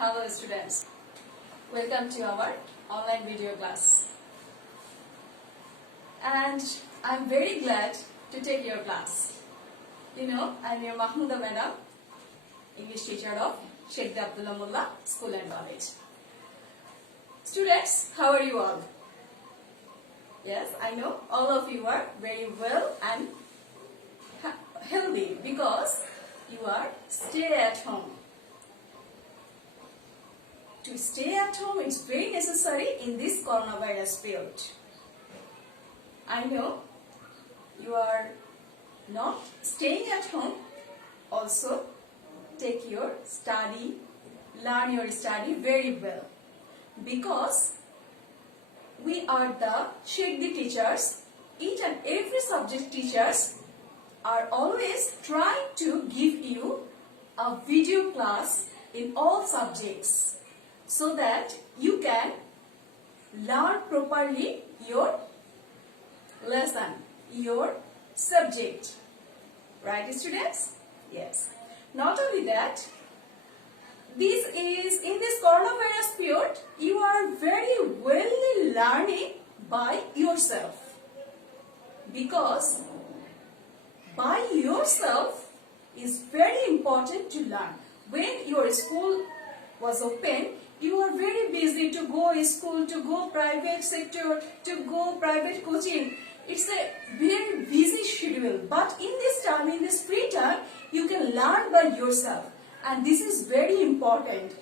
Hello students, welcome to our online video class. And I'm very glad to take your class. I'm your Mahmouda Madam, English teacher of Sheikh Abdullah Mullah School and College. Students, how are you all? Yes, I know all of you are very well and healthy because you are stay at home. To stay at home is very necessary in this coronavirus period. I know you are not staying at home. Also, take your study, learn your study very well. Because we are the Sheikh teachers, each and every subject teachers are always trying to give you a video class in all subjects, so that you can learn properly your lesson, your subject. Right, students? Yes. Not only that, this is in this coronavirus period, you are very well learning by yourself. Because by yourself is very important to learn. When your school was open, you are very busy to go school, to go private sector, to go private coaching. It's a very busy schedule. But in this time, in this free time, you can learn by yourself. And this is very important.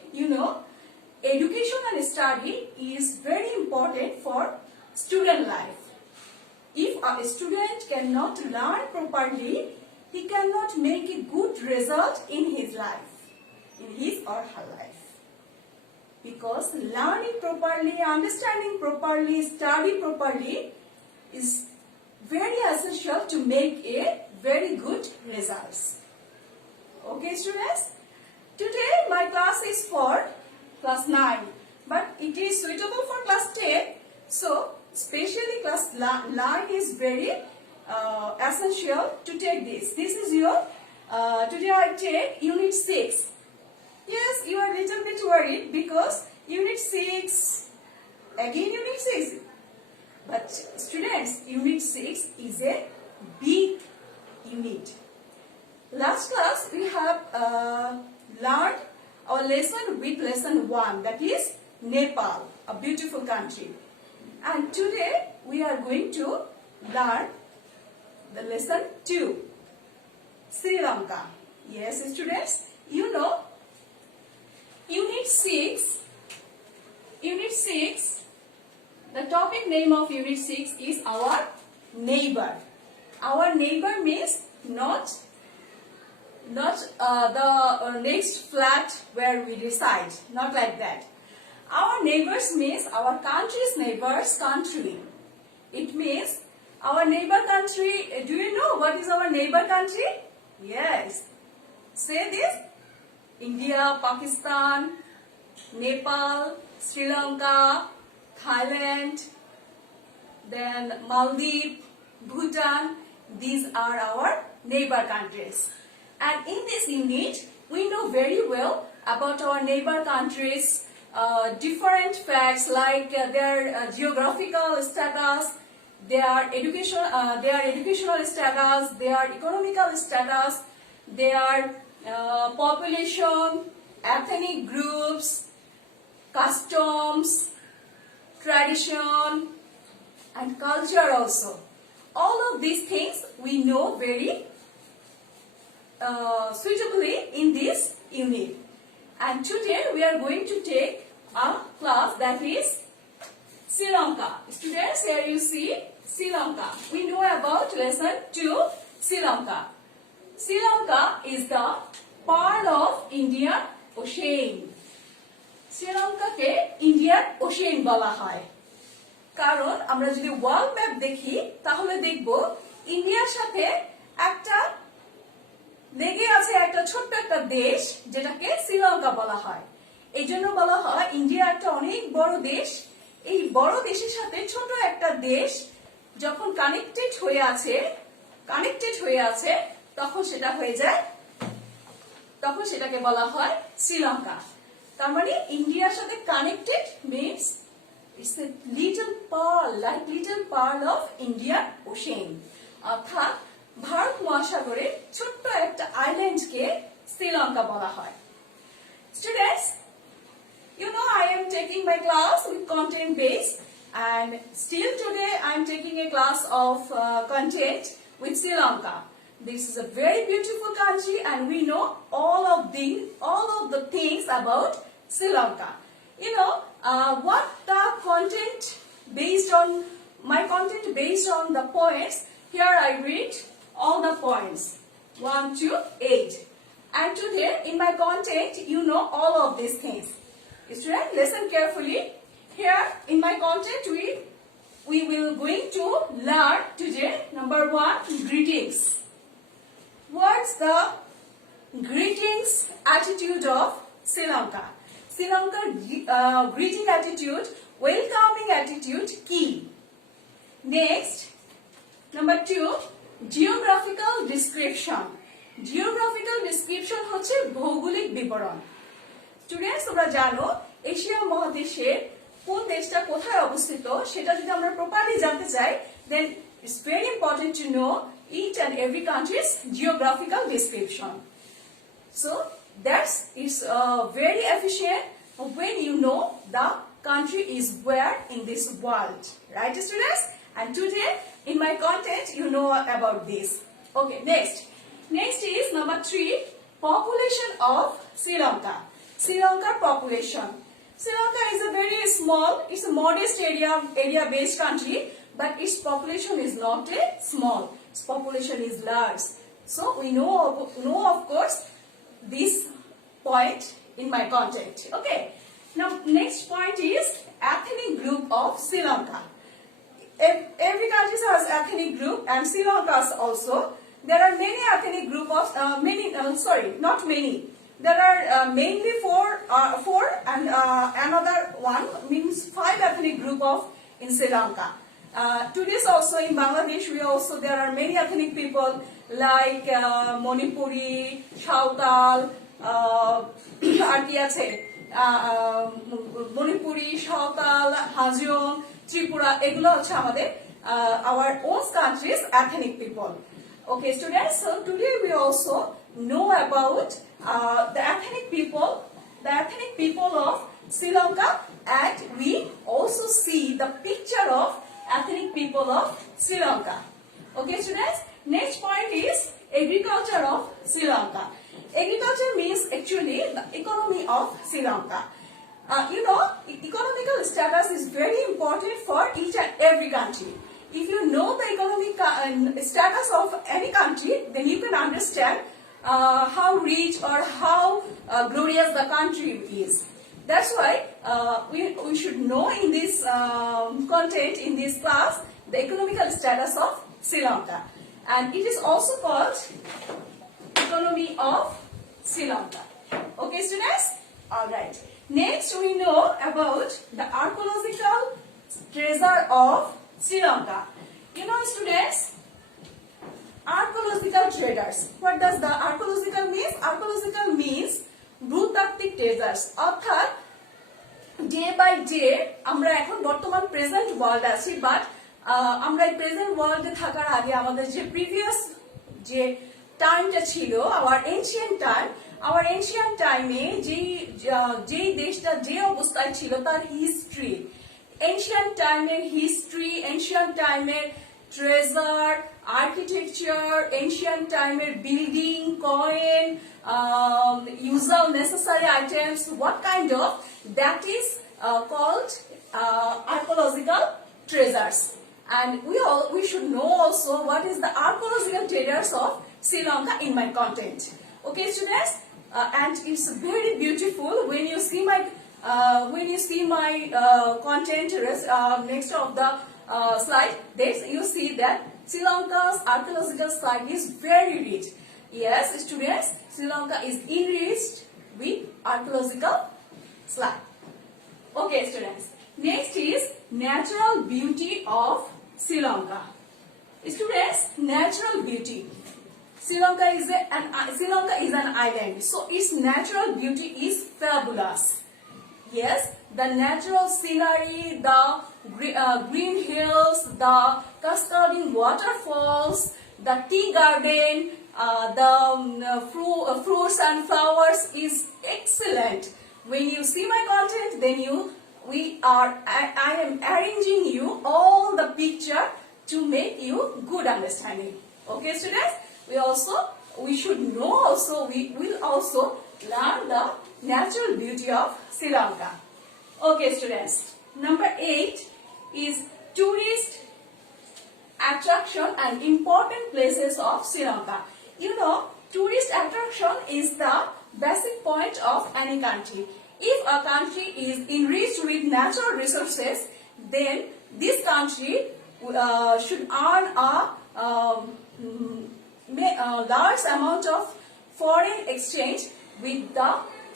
Education and study is very important for student life. If a student cannot learn properly, he cannot make a good result in his life, in his or her life. Because learning properly, understanding properly, study properly is very essential to make a very good results. Okay, students? Today my class is for class 9, but it is suitable for class 10. So, especially class 9 is very essential to take this. This is your, today I take unit 6. Yes, you are a little bit worried because unit 6, again unit 6. But students, unit 6 is a big unit. Last class we have learned our lesson with lesson 1, that is Nepal, a beautiful country. And today we are going to learn the lesson 2, Sri Lanka. Yes, students, Unit 6, the topic name of Unit 6 is our neighbor. Our neighbor means not the next flat where we reside, not like that. Our neighbors means our country's neighbors country. It means our neighbor country. Do you know what is our neighbor country? Yes. Say this. India, Pakistan, Nepal, Sri Lanka, Thailand, then Maldives, Bhutan. These are our neighbor countries. And in this unit, we know very well about our neighbor countries, different facts like their geographical status, their educational status, their economical status, their population, ethnic groups, customs, tradition, and culture also. All of these things we know very suitably in this unit. And today we are going to take a class that is Sri Lanka. Students, here you see Sri Lanka. We know about lesson 2, Sri Lanka. Sri Lanka is the part of Indian Ocean. Sri Lanka ke Indian Ocean বলা হয়। কারণ আমরা যদি world map দেখি তাহলে দেখব ইন্ডিয়ার সাথে একটা লেগে আছে একটা ছোট্ট একটা দেশ যেটাকে শ্রীলঙ্কা বলা হয়। এই জন্য বলা হয় ইন্ডিয়া একটা অনেক বড় দেশ। এই বড় দেশের সাথে ছোট একটা দেশ যখন কানেক্টেড হয়ে আছে তখন সেটা হয়ে যায়, তখন সেটাকে বলা হয় শ্রীলঙ্কা। তার মানে ইন্ডিয়ার সাথে connected means it's a little pearl, like little pearl of Indian Ocean. অর্থাৎ ভারত মহাসাগরের ছোট্ট একটা আইল্যান্ডকে শ্রীলঙ্কা বলা হয়। Students, you know I am taking my class with content base, and still today I am taking a class of content with Sri Lanka. This is a very beautiful country, and we know all of the things about Sri Lanka. You know what the content based on, my content based on the points. Here I read all the points 1 to 8, and today in my content you know all of these things. Students, listen carefully. Here in my content we will going to learn today number 1, greetings. What's the greetings attitude of Sri Lanka? Sri Lanka greeting attitude, welcoming attitude key. Next, number 2, geographical description. Geographical description হচ্ছে ভৌগোলিক বিবরণ। Students, তোমরা জানো Asia মহাদেশের কোন দেশটা কোথায় অবস্থিত সেটা যদি আমরা প্রপারলি জানতে চাই, then it's very important to know each and every country's geographical description. So that is very efficient when you know the country is where in this world, right students? And today in my content you know about this. Okay, next is number 3, population of Sri Lanka. Sri Lanka population. Sri Lanka is a very small, it's a modest area based country, but its population is not a small. Its population is large. So we know of course this point in my content. Okay. Now next point is ethnic group of Sri Lanka. Every country has ethnic group, and Sri Lanka also. There are many ethnic group of not many. There are mainly four, and another one means 5 ethnic group of in Sri Lanka. Today also in Bangladesh there are many ethnic people like Manipuri, Sautal, Manipuri, Sautal, Hazyong, Tripura. এগুলো হচ্ছে আমাদের our own country's ethnic people. Okay, students. So today we also know about the ethnic people of Sri Lanka, and we also see the picture of ethnic people of Sri Lanka. Okay, students. Next point is agriculture of Sri Lanka. Agriculture means actually the economy of Sri Lanka. You know, economical status is very important for each and every country. If you know the economic status of any country, then you can understand how rich or how glorious the country is. That's why we should know in this content, in this class, the economical status of Sri Lanka. And it is also called economy of Sri Lanka. Okay, students? Alright. Next, we know about the archaeological treasure of Sri Lanka. You know, students, archaeological treasures. What does the archaeological mean? Archaeological means ভূতাত্ত্বিক treasures. অর্থাৎ day by day আমরা এখন বর্তমান present world আছি, but আমরা এই present ওয়ার্ল্ডে থাকার আগে আমাদের যে প্রিভিয়াস যে টাইমটা ছিল, আওয়ার এনশিয়ান্ট টাইমে যেই দেশটা যে অবস্থায় ছিল তার হিস্ট্রি, এনশিয়ান্ট টাইমের হিস্ট্রি, এনশিয়ান্ট টাইমের ট্রেজার, আর্কিটেকচার, এনশিয়ান্ট টাইমের building, coin, usual necessary items, what kind of, that is called archaeological treasures. And we should know also what is the archaeological treasures of Sri Lanka in my content. Okay, students, and it's very beautiful when you see my content next of the slide. You see that Sri Lanka's archaeological site is very rich. Yes, students, Sri Lanka is enriched with archaeological slide. Okay, students. Next is natural beauty of Sri Lanka. Students, natural beauty. Sri Lanka is an island, so its natural beauty is fabulous. Yes, the natural scenery, the green hills, the cascading waterfalls, the tea garden, the fruits and flowers is excellent. When you see my content, then I am arranging you all the picture to make you good understanding. Okay, students. We should know also. We will also learn the natural beauty of Sri Lanka. Okay, students. Number 8 is tourist attraction and important places of Sri Lanka. You know, tourist attraction is the basic point of any country. If a country is enriched with natural resources, then this country should earn a large amount of foreign exchange with the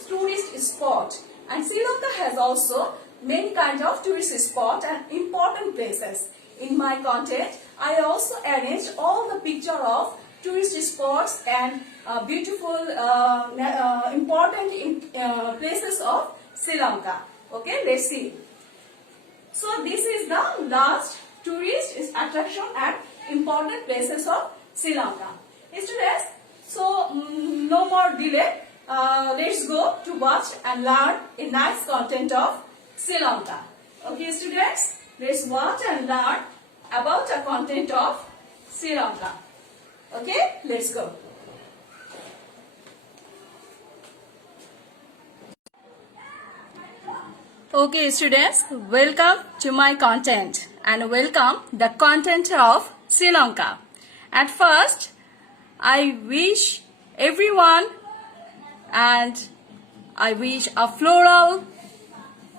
tourist spot. And Sri Lanka has also many kinds of tourist spots and important places. In my content, I also arranged all the picture of tourist spots and beautiful important places of Sri Lanka. Okay, let's see. So this is the last tourist attraction and important places of Sri Lanka. Students, so no more delay. Let's go to watch and learn a nice content of Sri Lanka. Okay, students, let's watch and learn about the content of Sri Lanka. Okay, let's go. Okay, students, welcome to my content and welcome the content of Sri Lanka. At first, I wish everyone and I wish a floral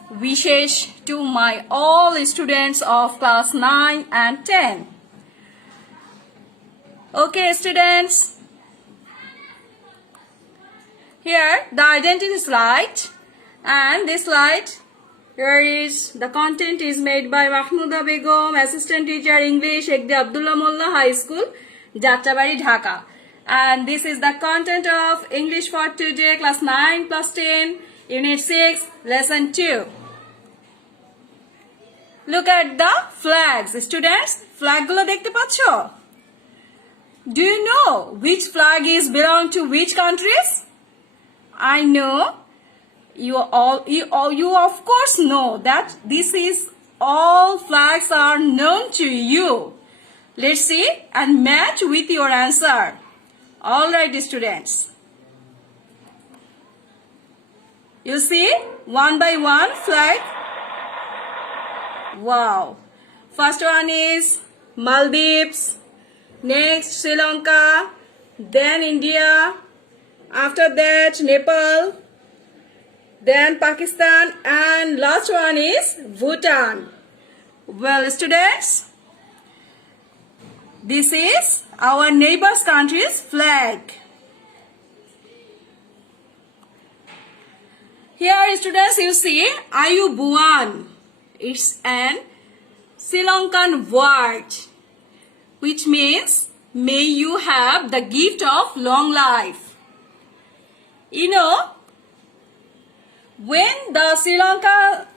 wishes to my all students of class 9 and 10. Okay, students. Here the identity slide, and this slide here is the content is made by Mahmouda Begum, assistant teacher English, Ekde Abdullah Molla High School, Jattabari, Dhaka. And this is the content of English for today, class 9 plus 10, unit 6, lesson 2. Look at the flags. Students, flag gulo dekhte paccho? Do you know which flag is belong to which countries? I know you of course know that this is all flags are known to you. Let's see and match with your answer. All right, students. You see one by one flag. Wow. First one is Maldives. Next Sri Lanka. Then India. After that Nepal. Then Pakistan. And last one is Bhutan. Well, students, this is our neighbors country's flag. Here, students, you see Ayubuan. It's an Sri Lankan word which means may you have the gift of long life. You know, when the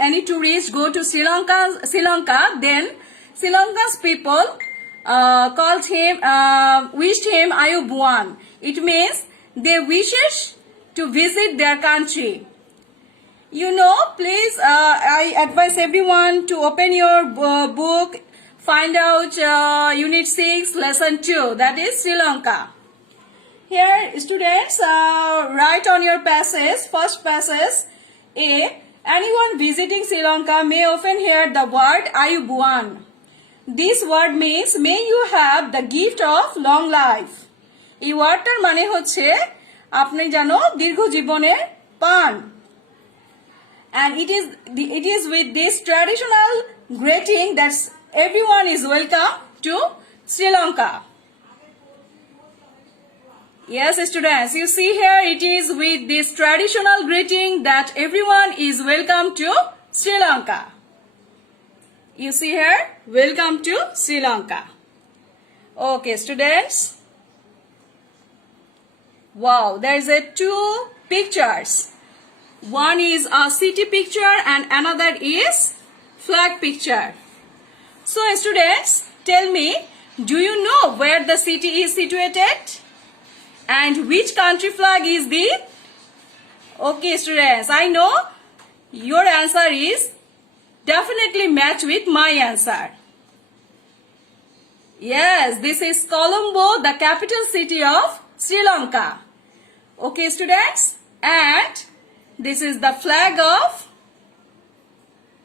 any tourists go to Sri Lanka, then Sri Lanka's people wished him Ayubuan. It means they wishes to visit their country. You know, please, I advise everyone to open your book, find out unit 6, lesson 2, that is Sri Lanka. Here, students, write on your passage, first passage, A. Anyone visiting Sri Lanka may often hear the word Ayubuan. This word means may you have the gift of long life. এই ওয়ার্ডটার মানে হচ্ছে আপনি জানো দীর্ঘ জীবনের পান. And it is with this traditional greeting that everyone is welcome to Sri Lanka. Yes, students, you see here it is with this traditional greeting that everyone is welcome to Sri Lanka. You see here, welcome to Sri Lanka. Okay, students. Wow, there is 2 pictures. One is a city picture and another is flag picture. So students, tell me, do you know where the city is situated? And which country flag is the? Okay students, I know your answer is definitely match with my answer. Yes, this is Colombo, the capital city of Sri Lanka. Okay students, and this is the flag of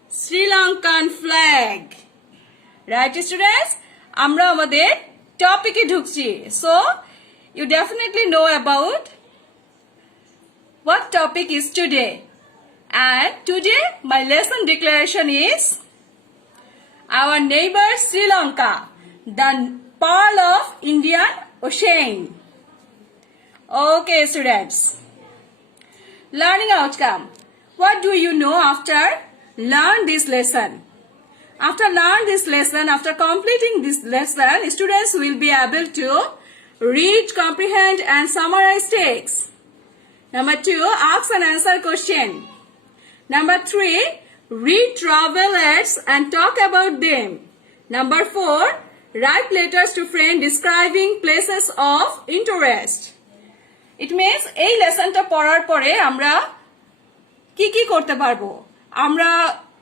Sri Lankan flag. Right students? Amra amader topic e dhukchi. So, you definitely know about what topic is today. And today my lesson declaration is our neighbor Sri Lanka, the pearl of Indian Ocean. Okay students. Learning outcome. What do you know after learn this lesson? After learn this lesson, after completing this lesson, students will be able to read, comprehend and summarize text. Number 2, ask and answer question. Number 3, read travel ads and talk about them. Number 4, write letters to friends describing places of interest. It means এই লেসনটা পড়ার পরে আমরা কি কি করতে পারবো? আমরা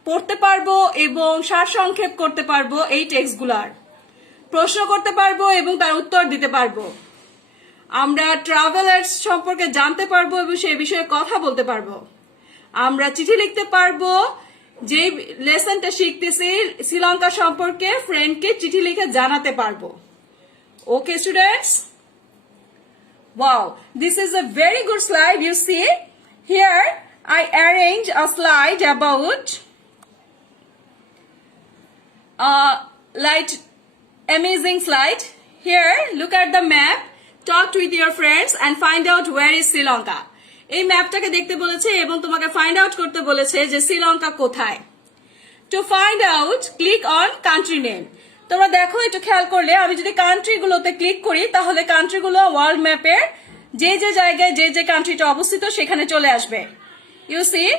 পড়তে পারবো এবং সারসংক্ষেপ করতে পারবো এই টেক্সটগুলোর। প্রশ্ন করতে পারবো এবং তার উত্তর দিতে পারবো। আমরা ট্রাভেলার্স সম্পর্কে জানতে পারবো এবং সেই বিষয়ে কথা বলতে পারবো। আমরা চিঠি লিখতে পারবো, যে লেসনটা শিখতেছি শ্রীলঙ্কা সম্পর্কে ফ্রেন্ডকে চিঠি লিখে জানাতে পারবো। Okay students? Wow, this is a very good slide. You see, here I arrange a slide about light amazing slide. Here, look at the map, talk with your friends and find out where is Sri Lanka. এই ম্যাপটাকে দেখতে বলেছে এবং তোমাকে find out করতে বলেছে যে শ্রীলঙ্কা কোথায়। To find out, click on country name. তোমরা দেখো একটু খেয়াল করলে আমি যদি কান্ট্রিগুলোতে ক্লিক করি তাহলে কান্ট্রিগুলো ওয়ার্ল্ড ম্যাপের যে যে জায়গায় যে যে কান্ট্রিটা অবস্থিত সেখানে চলে আসবে। You see,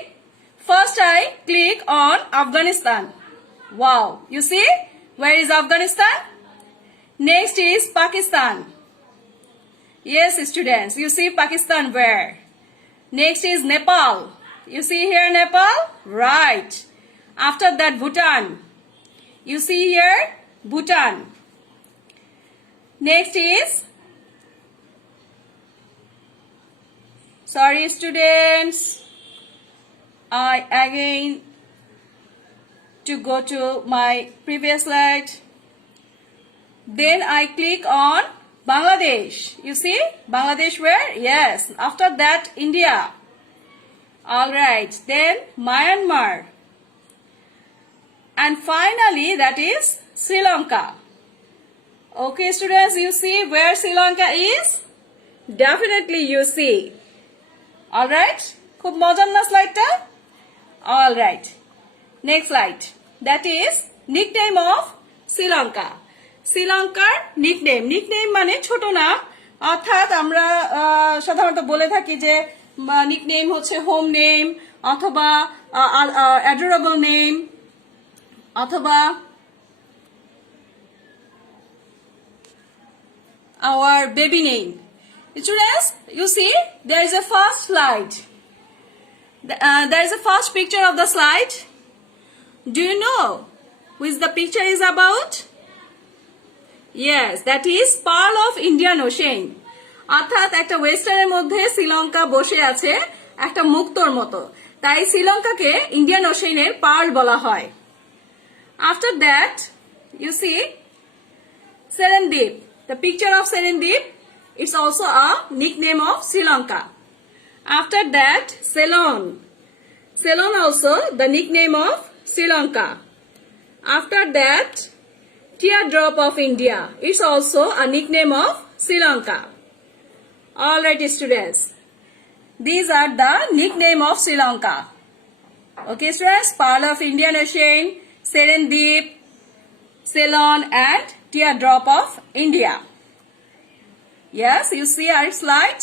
first I click on Afghanistan. Wow, you see, where is Afghanistan? Next is Pakistan. Yes students, you see Pakistan where? Next is Nepal. You see here Nepal? Right. After that Bhutan. You see here Bhutan. Next is, sorry students, I again to go to my previous slide. Then I click on Bangladesh. You see Bangladesh where? Yes. After that India. Alright. Then Myanmar. And finally that is Sri Lanka. Okay students, you see where Sri Lanka is? Definitely you see. Alright? Khub mojar na slide ta? Alright. Next slide. That is nickname of Sri Lanka. Sri Lanka nickname. Nickname মানে ছোট নাম, অর্থাৎ আমরা সাধারণত বলে থাকি যে nickname হচ্ছে হোম নেম অথবা অ্যাডোরেবল নেম অথবা our baby name. Students, you see there is a first slide. There is a first picture of the slide. Do you know which the picture is about? Yes, that is pearl of Indian Ocean. অর্থাৎ একটা ওয়েস্টার্নের মধ্যে শ্রীলঙ্কা বসে আছে একটা মুক্তোর মতো, তাই শ্রীলঙ্কাকে Indian ওশেনের pearl বলা হয়। After that, you see Serendip. The picture of Serendip is also a nickname of Sri Lanka. After that, Ceylon. Ceylon also the nickname of Sri Lanka. After that, Teardrop of India is also a nickname of Sri Lanka. Alright students, these are the nickname of Sri Lanka. Okay students, pearl of Indian Ocean, Serendip, Ceylon and Teardrop of India. Yes, you see our slide.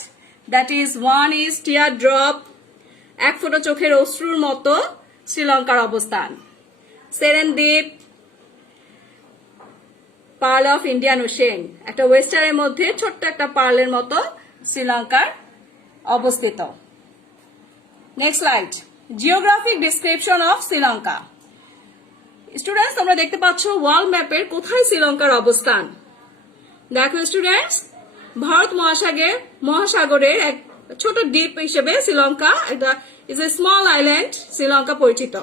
That is, one is teardrop, এক ফোঁটা চোখের অশ্রুর মতো শ্রীলঙ্কার অবস্থান। সেরেনদ্বীপ, pearl of Indian ocean, একটা ওয়েস্টার্নের মধ্যে ছোট্ট একটা পার্লের মতো শ্রীলঙ্কার অবস্থিত। Next slide, geographic description of Sri Lanka. Students তোমরা দেখতে পাচ্ছ ওয়ার্ল্ড ম্যাপের কোথায় শ্রীলঙ্কার অবস্থান। দেখো স্টুডেন্টস, ভারত মহাসাগরের এক ছোট দ্বীপ হিসেবে শ্রীলঙ্কা একটা is a small island Sri Lanka পরিচিত।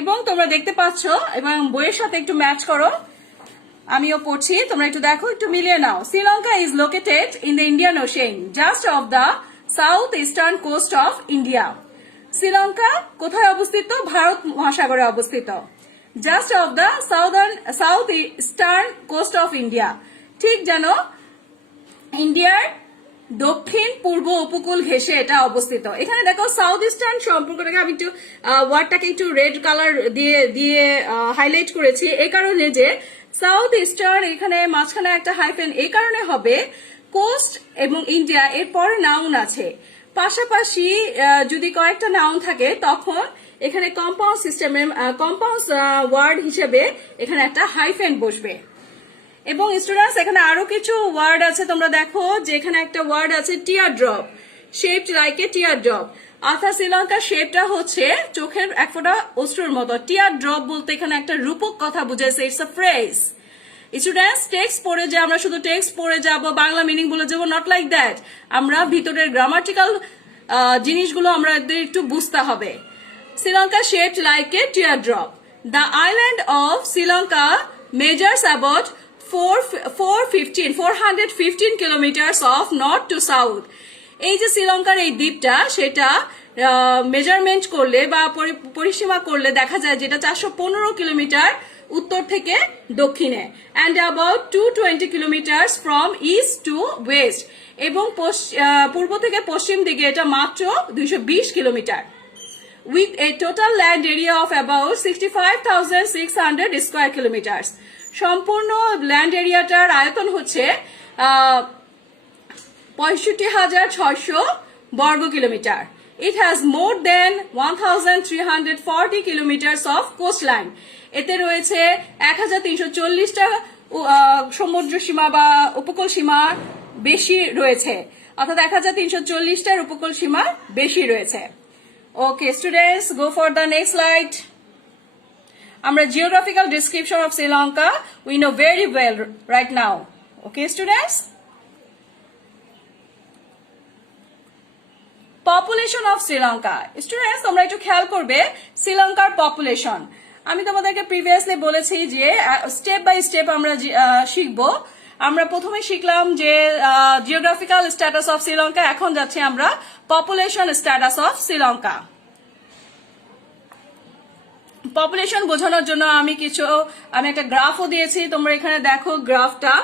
এবং তোমরা দেখতে পাচ্ছ এবং বইয়ের সাথে একটু ম্যাচ করো, আমিও পড়ছি, তোমরা একটু দেখো, একটু মিলিয়ে নাও। Sri Lanka is located in the Indian Ocean just off the south eastern coast of India. Sri Lanka কোথায় অবস্থিত? ভারত মহাসাগরে অবস্থিত। Just off the south eastern coast of India, ঠিক যেন ইন্ডিয়ার দক্ষিণ পূর্ব উপকূল ঘেঁষে এটা অবস্থিত। এখানে দেখো সাউথ ইস্টার্ন সম্পর্কটাকে আমি একটু ওয়ার্ডটাকে একটু রেড কালার দিয়ে হাইলাইট করেছি, এই কারণে যে সাউথ ইস্টার্ন এখানে মাঝখানে একটা হাইফেন এই কারণে হবে, কোস্ট এবং ইন্ডিয়া এর পরে নাউন আছে, পাশাপাশি যদি কয়েকটা নাউন থাকে তখন এখানে কম্পাউন্ড সিস্টেমের কম্পাউন্ড ওয়ার্ড হিসেবে এখানে একটা হাইফেন বসবে। এবং স্টুডেন্টস এখানে আরো কিছু ওয়ার্ড আছে, তোমরা দেখো যে এখানে একটা ওয়ার্ড আছে teardrop, shaped like a teardrop, অর্থাৎ শ্রীলঙ্কার শেপটা হচ্ছে চোখের এক ফোঁটা অশ্রুর মতো। টিয়ার ড্রপ বলতে এখানে একটা রূপক কথা বুঝাইছে, it's a phrase. Students text পড়ে যে আমরা শুধু টেক্সট পড়ে যাব, বাংলা মিনিং বলে যাবো, নট লাইক দ্যাট। আমরা ভিতরের গ্রামাটিক্যাল জিনিসগুলো আমরা একটু বুঝতে হবে। Sri Lanka shaped like a teardrop, the island of Sri Lanka measures about 415 kilometre of north to south. এই যে শ্রীলঙ্কার এই দ্বীপটা, সেটা মেজারমেন্ট করলে বা পরিসীমা করলে দেখা যায় যেটা 415 কিলোমিটার উত্তর থেকে দক্ষিণে, and about 220 kilometre from east two West, এবং পূর্ব থেকে পশ্চিম দিকে এটা মাত্র 220 kilometre, with a total land area of about 65,600 square kilometers. সম্পূর্ণ ল্যান্ড এরিয়াটার আয়তন হচ্ছে 65,600 বর্গ kilometre. It has more than 1,340 kilometers of coastline. এতে রয়েছে 1,340টা সমুদ্র সীমা বা উপকূল সীমা বেশি রয়েছে, অর্থাৎ 1,340টার উপকূল সীমা বেশি রয়েছে। Okay, students, go for the next slide. Our geographical description of Sri Lanka we know very well right now. Okay, students? Population of Sri Lanka. Students, তোমরা একটু খেয়াল করবে শ্রীলঙ্কার পপুলেশন। আমি তোমাদেরকে প্রিভিয়াসলি বলেছি যে স্টেপ বাই স্টেপ আমরা শিখবো। আমরা প্রথমে শিখলাম যে জিওগ্রাফিক্যাল স্ট্যাটাস অফ শ্রীলঙ্কা, এখন যাচ্ছি আমরা population status of Sri Lanka. Population বোঝানোর জন্য আমি একটা গ্রাফও দিয়েছি, তোমরা এখানে দেখো গ্রাফটা,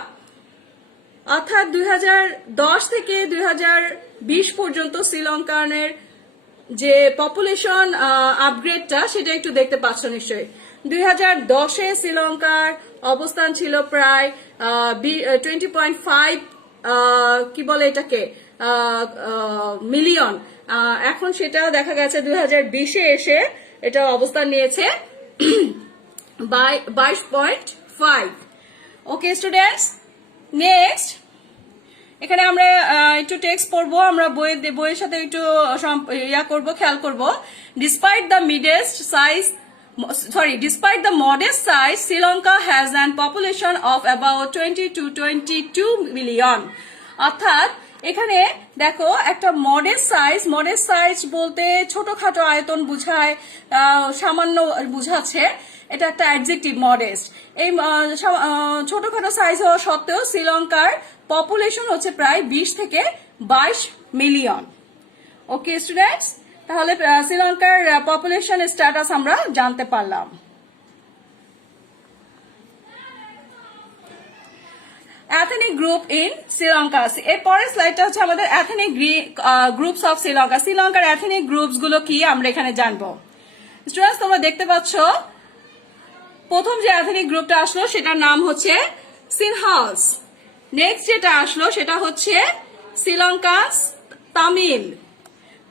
অর্থাৎ 2010 থেকে 2020 পর্যন্ত শ্রীলঙ্কানের যে পপুলেশন আপগ্রেডটা সেটা একটু দেখতে পাচ্ছ নিশ্চয়ই। 2010-এ শ্রীলঙ্কার অবস্থান ছিল প্রায় 20.5 কি বলে এটাকে মিলিয়ন, এখন সেটা দেখা গেছে 2020-এ এসে এটা অবস্থান নিয়েছে 22.5। ওকে স্টুডেন্টস, নেক্সট এখানে আমরা একটু টেক্সট পড়বো, আমরা বইয়ের সাথে একটু খেয়াল করবো। Despite the modest size, Sri Lanka has an population of about 20 to 22 million. অর্থাৎ এখানে দেখো একটা মডেস্ট সাইজ বলতে ছোটখাটো আয়তন বুঝায়, সামান্য বুঝাচ্ছে, এটা একটা অ্যাডজেক্টিভ মডেস্ট। এই ছোটখাটো সাইজ হওয়া সত্ত্বেও শ্রীলঙ্কার পপুলেশন হচ্ছে প্রায় 20 থেকে 22 মিলিয়ন। ওকে স্টুডেন্টস, তাহলে শ্রীলঙ্কার পপুলেশন স্ট্যাটাস আমরা জানতে পারলাম। Ethnic group in Sri Lanka. এর পরের স্লাইডটা হচ্ছে আমাদের এথনিক গ্রুপস অফ শ্রীলঙ্কা। শ্রীলঙ্কার এথনিক গ্রুপস গুলো কি আমরা এখানে জানবো। স্টুডেন্টস তোমরা দেখতে পাচ্ছ প্রথম যে এথনিক গ্রুপটা আসলো সেটার নাম হচ্ছে সিনহালস। নেক্সট যেটা আসলো সেটা হচ্ছে শ্রীলঙ্কা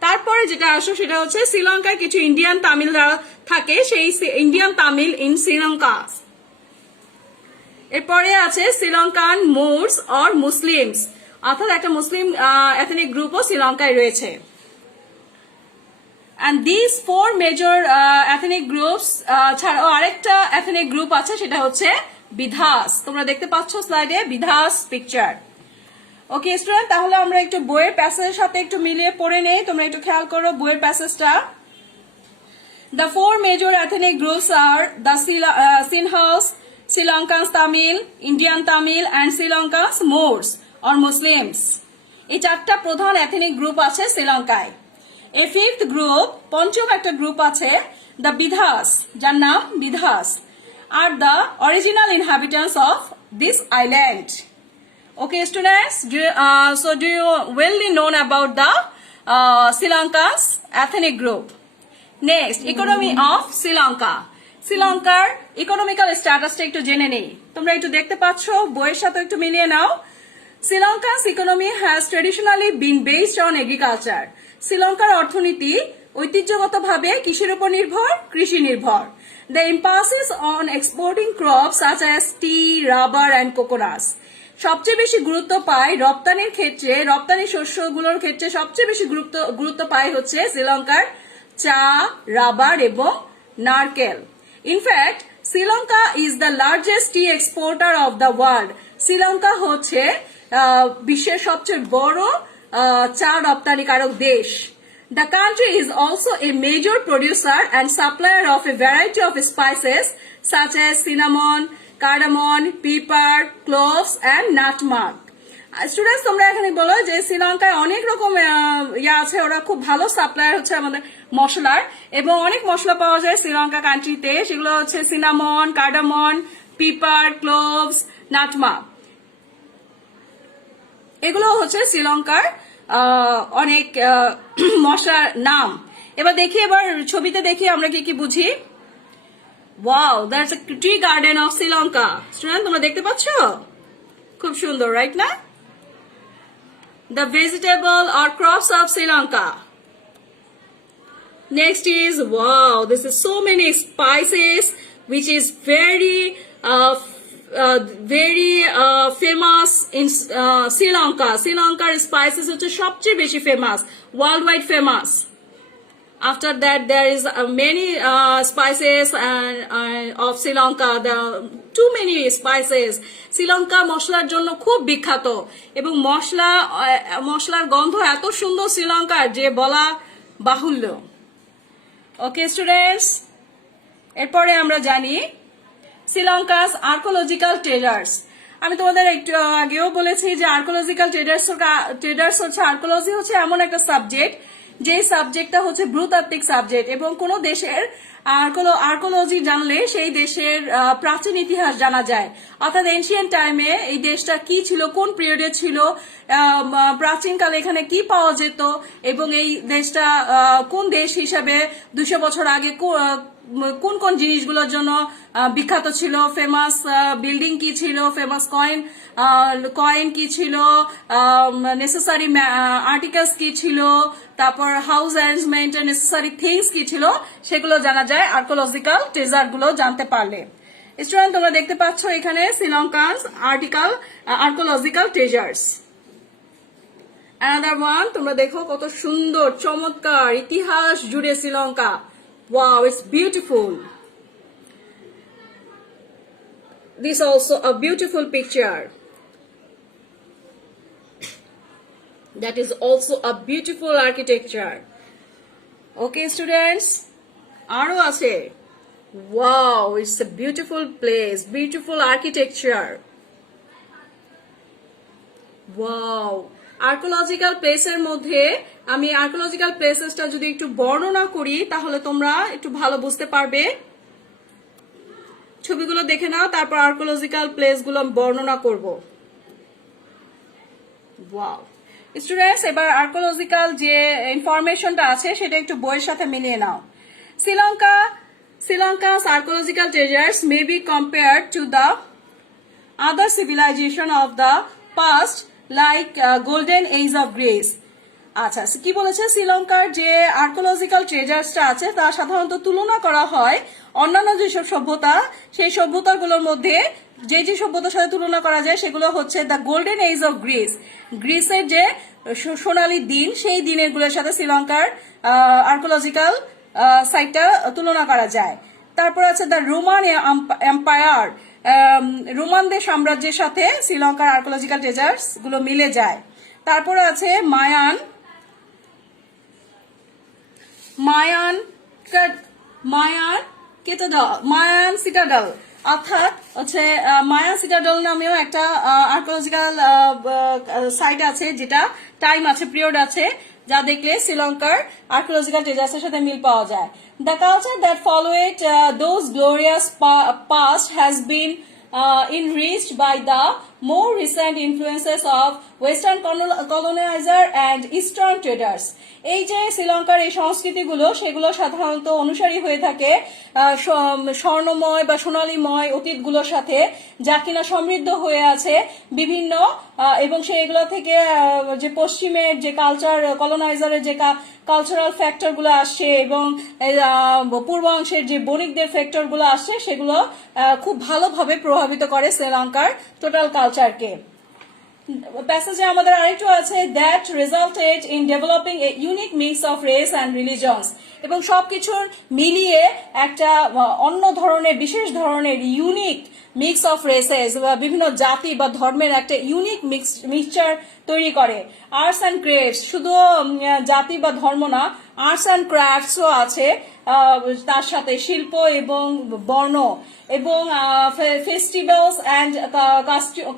তারপরে যেটা আসো সেটা হচ্ছে শ্রীলঙ্কায় কিছু ইন্ডিয়ান তামিলরা থাকে, সেই ইন্ডিয়ান তামিল ইন শ্রীলঙ্কা। এরপরে আছে শ্রীলঙ্কান মোর্স অর মুসলিমস, অর্থাৎ একটা মুসলিম এথনিক গ্রুপও শ্রীলঙ্কায় রয়েছে। And these four major ethnic groups ছাড়াও আরেকটা ethnic group আছে, সেটা হচ্ছে বিধাস। তোমরা দেখতে পাচ্ছ স্লাইডে বিধাস পিকচার। ওকে স্টুডেন্ট, তাহলে আমরা একটু বইয়ের প্যাসেজের সাথে একটু মিলিয়ে পড়ে নেই। তোমরা একটু খেয়াল করো বইয়ের প্যাসেজটা। The four major ethnic groups are the Sinhas, Sri Lankans Tamil, Indian Tamil and Sri Lanka's Moors or Muslims। এই চারটা প্রধান এথনিক গ্রুপ আছে শ্রীলঙ্কায়। A fifth group, পঞ্চম একটা গ্রুপ আছে, the Bidhas, যার নাম বিধাস, are the original inhabitants of this island। Okay students, so do you well known about the Sri Lanka's ethnic group? Next, economy of Sri Lanka। শ্রীলঙ্কার economical স্ট্যাটাসটা একটু জেনে নেই। তোমরা একটু দেখতে পাচ্ছ, বইয়ের সাথে একটু মিলিয়ে নাও। Sri Lanka's economy has traditionally been based on agriculture। শ্রীলঙ্কার অর্থনীতি ঐতিহ্যগতভাবে কিসের উপর নির্ভর? কৃষি নির্ভর। The emphasis on exporting crops such as tea, rubber and coconuts। সবচেয়ে বেশি গুরুত্ব পায় রপ্তানির ক্ষেত্রে, রপ্তানি শস্যগুলোর ক্ষেত্রে সবচেয়ে বেশি গুরুত্ব পায় হচ্ছে শ্রীলঙ্কার চা, রাবার এবং নারকেল। In fact Sri Lanka is the largest T exporter of the world. Sri Lanka হচ্ছে বিশ্বের সবচেয়ে বড় চা রপ্তানিকারক দেশ। The country is also a major producer and supplier of a variety of spices such as cinnamon, cardamom, pepper, cloves and nutmeg। Students তোমরা এখানে বলো যে শ্রীলঙ্কায় অনেক রকম আছে, ওরা খুব ভালো সাপ্লায়ার হচ্ছে আমাদের মশলার, এবং অনেক মশলা পাওয়া যায় শ্রীলঙ্কা কান্ট্রিতে, সেগুলো হচ্ছে সিনামন, কার্ডামন, পিপার, ক্লোভস, নাটমা, এগুলো হচ্ছে শ্রীলঙ্কার অনেক মশলার নাম। এবার দেখি, এবার ছবিতে দেখি আমরা কি কি বুঝি। Wow, that's a tree garden of Sri Lanka. Student তোমরা দেখতে পাচ্ছ, খুব সুন্দর, রাইট না? The vegetable or crops of Sri Lanka. Next is, wow, this is so many spices which is very famous in Sri Lanka. Sri Lanka spices হচ্ছে সবচেয়ে বেশি famous, worldwide famous. After that there is many spices of Sri Lanka. There are too many spices. Sri Lanka মশলার জন্য খুব বিখ্যাত, এবং মশলার গন্ধ এত সুন্দর শ্রীলঙ্কার যে বলা বাহুল্য। ওকে স্টুডেন্টস, এরপরে আমরা জানি শ্রীলঙ্কাস আর্কোলজিক্যাল ট্রেজার্স। আমি তোমাদের একটু আগেও বলেছি যে আর্কোলজিক্যাল ট্রেজার্স হচ্ছে, আর্কোলজি হচ্ছে এমন একটা সাবজেক্ট যে সাবজেক্টটা হচ্ছে ভূতাত্ত্বিক সাবজেক্ট, এবং কোন দেশের আর্কোলজি জানলে সেই দেশের প্রাচীন ইতিহাস জানা যায়। অর্থাৎ এনশিয়েন্ট টাইমে এই দেশটা কি ছিল, কোন পিরিয়ডে ছিল, প্রাচীনকালে এখানে কি পাওয়া যেত, এবং এই দেশটা কোন দেশ হিসাবে 200 বছর আগে কোন কোন জিনিসগুলোর জন্য বিখ্যাত ছিল, ফেমাস বিল্ডিং কি ছিল, ফেমাস কয়েন কি ছিল, নেসেসারি আর্টিকেলস কি ছিল, তারপর হাউস অ্যারেঞ্জমেন্ট এর নেসেসারি থিংস কি ছিল, সেগুলো জানা যায় আর্কোলজিক্যাল ট্রেজার গুলো জানতে পারলে। স্টুডেন্ট তোমরা দেখতে পাচ্ছ এখানে শ্রীলঙ্কার আর্কোলজিক্যাল ট্রেজার্স। অ্যানাদার ওয়ান, তোমরা দেখো কত সুন্দর চমৎকার ইতিহাস জুড়ে Sri Lanka. Wow, it's beautiful. This also a beautiful picture. That is also a beautiful architecture. Okay students, aro ache. Wow, it's a beautiful place, beautiful architecture. Wow. Archaeological প্লেসের মধ্যে আমি আর্কোলজিক্যাল প্লেসেসটা যদি একটু বর্ণনা করি তাহলে তোমরা একটু ভালো বুঝতে পারবে। ছবিগুলো দেখে নাও, তারপর আর্কোলজিক্যাল প্লেসগুলো বর্ণনা করব। ওয়াও স্টুডেন্টস, এবার আর্কোলজিক্যাল যে ইনফরমেশনটা আছে সেটা একটু বইয়ের সাথে মিলিয়ে নাও। Srilanka's archaeological treasures may be compared to the other civilization of the past like golden age of Greece. আচ্ছা, কি বলেছে, শ্রীলঙ্কার যে আর্কোলজিক্যাল ট্রেজার্সটা আছে তা সাধারণত তুলনা করা হয় অন্যান্য যেসব সভ্যতা, সেই সভ্যতাগুলোর মধ্যে যে যে সভ্যতার সাথে তুলনা করা যায় সেগুলো হচ্ছে the golden age of Greece, গ্রিসের যে সোনালী দিন, সেই দিনেরগুলোর সাথে শ্রীলঙ্কার আর্কোলজিক্যাল সাইটটা তুলনা করা যায়। তারপর আছে দ্য রোমান এম্পায়ার, রোমানদের সাম্রাজ্যের সাথে শ্রীলঙ্কার আর্কোলজিক্যাল ট্রেজার্স গুলো মিলে যায়। তারপরে আছে মায়ান সিটাডল, অর্থাৎ হচ্ছে মায়ান সিটাডল নামেও একটা আর্কোলজিক্যাল সাইট আছে, যেটা টাইম আছে, পিরিয়ড আছে, যা দেখলে শ্রীলঙ্কার আর্কোলজিক্যাল ট্রেজার্সের সাথে মিল পাওয়া যায়। The culture that follow it those glorious past has been enriched by the more recent influences of Western colonizer and Eastern traders. এই যে শ্রীলঙ্কার এই সংস্কৃতিগুলো, সেগুলো সাধারণত অনুসারী হয়ে থাকে স্বর্ণময় বা সোনালীময় অতীতগুলোর সাথে, যা কিনা সমৃদ্ধ হয়ে আছে বিভিন্ন, এবং সেগুলো থেকে যে পশ্চিমের যে কালচার, কলোনাইজারের যে কালচারাল ফ্যাক্টর গুলো আসছে এবং পূর্বাংশের যে বণিকদের ফ্যাক্টর গুলো আসছে, সেগুলো খুব ভালোভাবে প্রভাবিত করে শ্রীলঙ্কার টোটাল কালচারকে। প্যাসেজে আমাদের আরেকটু আছে, that resulted in developing a unique mix of race and রিলিজনস, এবং সবকিছুর মিলিয়ে একটা অন্য ধরনের, বিশেষ ধরনের ইউনিক মিক্স অফ রেসেস বা বিভিন্ন জাতি বা ধর্মের একটা ইউনিক মিক্সচার তৈরি করে। আর্টস অ্যান্ড ক্রাফটস, শুধু জাতি বা ধর্ম না, আর্টস অ্যান্ড ক্রাফটসও আছে তার সাথে, শিল্প এবং বর্ণ এবং festivals and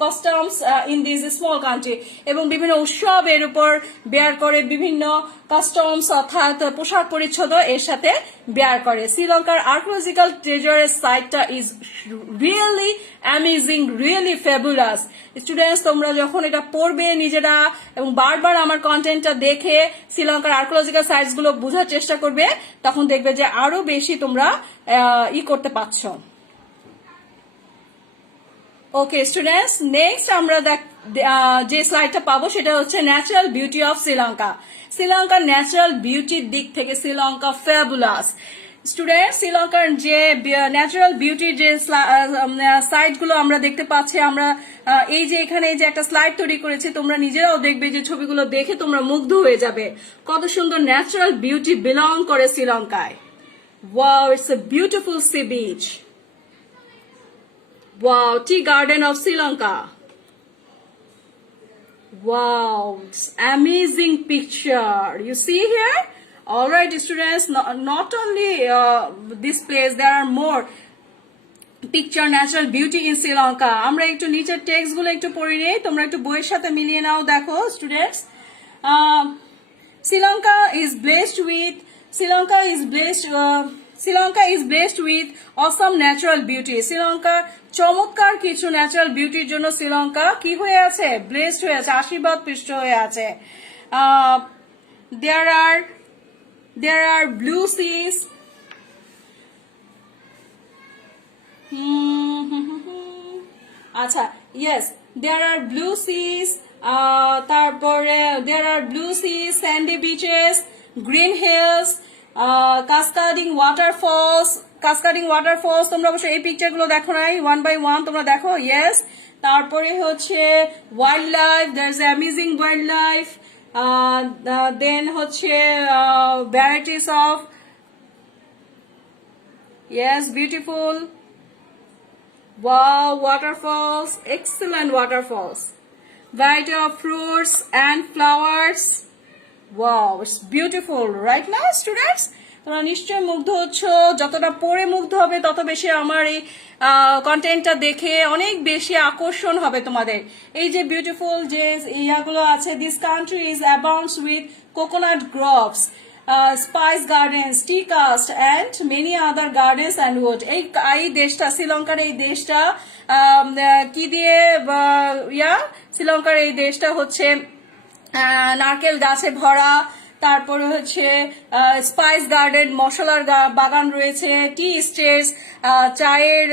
customs in this small country, এবং বিভিন্ন উৎসব এর উপর বেয়ার করে, বিভিন্ন কাস্টমস অর্থাৎ পোশাক পরিচ্ছদ এর সাথে বেয়ার করে। শ্রীলঙ্কার আর্কোলজিক্যাল ট্রেজারের সাইটটা is really amazing, really fabulous. Students, তোমরা যখন এটা পড়বে নিজেরা এবং বারবার আমার কন্টেন্টটা দেখে শ্রীলঙ্কার আর্কোলজিক্যাল সাইটস গুলো বোঝার চেষ্টা করবে, তখন দেখবে যে আরো বেশি তোমরা করতে পারছো। ওকে স্টুডেন্টস, নেক্সট আমরা যে স্লাইডটা পাবো সেটা হচ্ছে ন্যাচারাল বিউটি অফ শ্রীলঙ্কা। শ্রীলঙ্কার ন্যাচারাল বিউটির দিক থেকে শ্রীলঙ্কা ফ্যাবুলাস। স্টুডেন্ট, শ্রীলঙ্কার যে ন্যাচারাল বিউটির যে সাইট গুলো আমরা দেখতে পাচ্ছি, আমরা এই যে এখানে যে একটা স্লাইড তৈরি করেছি, তোমরা নিজেরাও দেখবে যে ছবিগুলো দেখে তোমরা মুগ্ধ হয়ে যাবে কত সুন্দর ন্যাচারাল বিউটি বিলং করে শ্রীলঙ্কায়। Wow, it's a beautiful sea beach. Wow, tea garden of Sri Lanka. Wow, it's amazing picture. You see here? All right, students, not only this place, there are more picture natural beauty in Sri Lanka. আমরা একটু নিচের text গুলো একটু পড়ে নেই, তোমরা একটু বইয়ের সাথে মিলিয়ে নাও। দেখো students, Sri Lanka is blessed with awesome natural beauty. Sri Lanka চমৎকার কিছু ন্যাচারাল বিউটির জন্য শ্রীলঙ্কা কি হয়ে আছে? ব্লেসড হয়ে আছে, আশীর্বাদ পৃষ্ঠ হয়ে আছে। there are blue seas. আচ্ছা, yes, there are blue seas. তারপরে there are blue seas, sandy beaches, green hills, cascading waterfalls. তোমরা অবশ্যই এই পিকচার গুলো দেখো নাই, ওয়ান বাই ওয়ান তোমরা দেখো। ইয়েস, তারপরে হচ্ছে wild life, there is amazing wild life. Then হচ্ছে varieties of, yes, beautiful, wow, waterfalls, excellent waterfalls, variety of fruits and flowers. Wow, it's beautiful, right now, students? তোমরা নিশ্চয়ই মুগ্ধ হচ্ছ। যতটা পড়ে মুগ্ধ হবে, তত বেশি আমার এই কন্টেন্টটা দেখে অনেক বেশি আকর্ষণ হবে তোমাদের। এই যে বিউটিফুল যে ইয়াগুলো আছে, this country is abounds with coconut groves, spice gardens, tea cast and many other gardens and wood. এই দেশটা, শ্রীলঙ্কার এই দেশটা কি দিয়ে শ্রীলঙ্কার এই দেশটা হচ্ছে নারকেল গাছে ভরা, তারপরে হচ্ছে স্পাইস গার্ডেন, মশলার বাগান রয়েছে, টি স্টেটস, চায়ের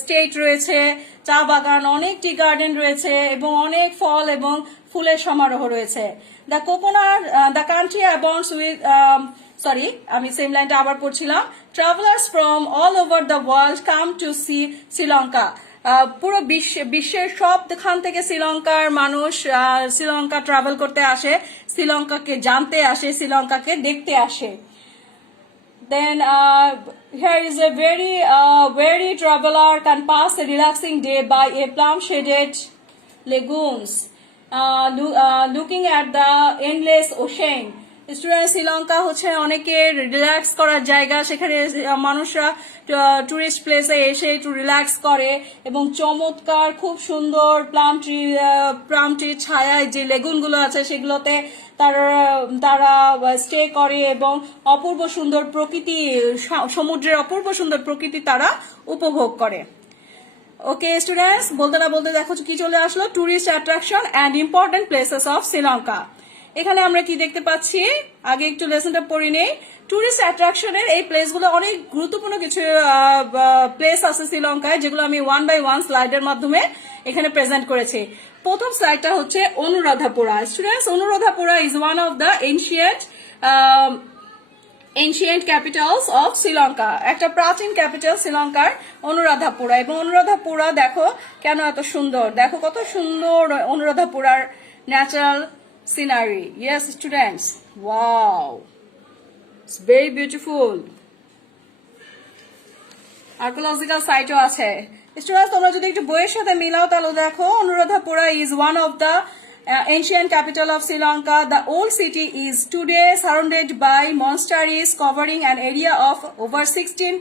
স্টেট রয়েছে, চা বাগান, অনেক টি গার্ডেন রয়েছে এবং অনেক ফল এবং ফুলের সমারোহ রয়েছে। The coconut the country abounds with আমি সেম লাইনটা আবার পড়ছিলাম। Travellers from all over the world come to see Sri Lanka. পুরো বিশ্বের সবখান থেকে শ্রীলঙ্কার মানুষ শ্রীলঙ্কা ট্রাভেল করতে আসে, শ্রীলঙ্কাকে জানতে আসে, শ্রীলঙ্কাকে দেখতে আসে। Then here is a very traveler can pass a relaxing day by a palm-shaded lagoons, looking at the endless ocean. Student, Sri Lanka হচ্ছে অনেকের রিল্যাক্স করার জায়গা। সেখানে মানুষরা টুরিস্ট প্লেসে এসে একটু রিল্যাক্স করে এবং চমৎকার খুব সুন্দর প্লাম ট্রির ছায়ায় যে লেগুনগুলো আছে সেগুলোতে তারা স্টে করে এবং অপূর্ব সুন্দর প্রকৃতি, সমুদ্রের অপূর্ব সুন্দর প্রকৃতি তারা উপভোগ করে। ওকে স্টুডেন্টস, বলতে না বলতে দেখো কি চলে আসলো, tourist attraction and important places of Sri Lanka. এখানে আমরা কি দেখতে পাচ্ছি, আগে একটু লেসনটা পড়ে নেই। টুরিস্ট অ্যাট্রাকশনের এই প্লেসগুলো অনেক গুরুত্বপূর্ণ কিছু প্লেস আছে শ্রীলঙ্কায়, যেগুলো আমি 1 by 1 স্লাইডের মাধ্যমে এখানে প্রেজেন্ট করেছি। প্রথম স্লাইডটা হচ্ছে Anuradhapura. Students, Anuradhapura is one of the ancient Capitals of Sri Lanka. একটা প্রাচীন ক্যাপিটাল শ্রীলঙ্কার অনুরাধাপুরা। এবং অনুরাধাপুরা দেখো কেন এত সুন্দর, দেখো কত সুন্দর অনুরাধাপুরার natural scenery. Yes students, wow, it's very beautiful. Archaeological site ও আছে। স্টুডেন্টস, তোমরা যদি একটু বইয়ের সাথে মিলাও তাহলে দেখো Anuradhapura is one of the ancient capital of Sri Lanka. The old city is today surrounded by monasteries covering an area of over 16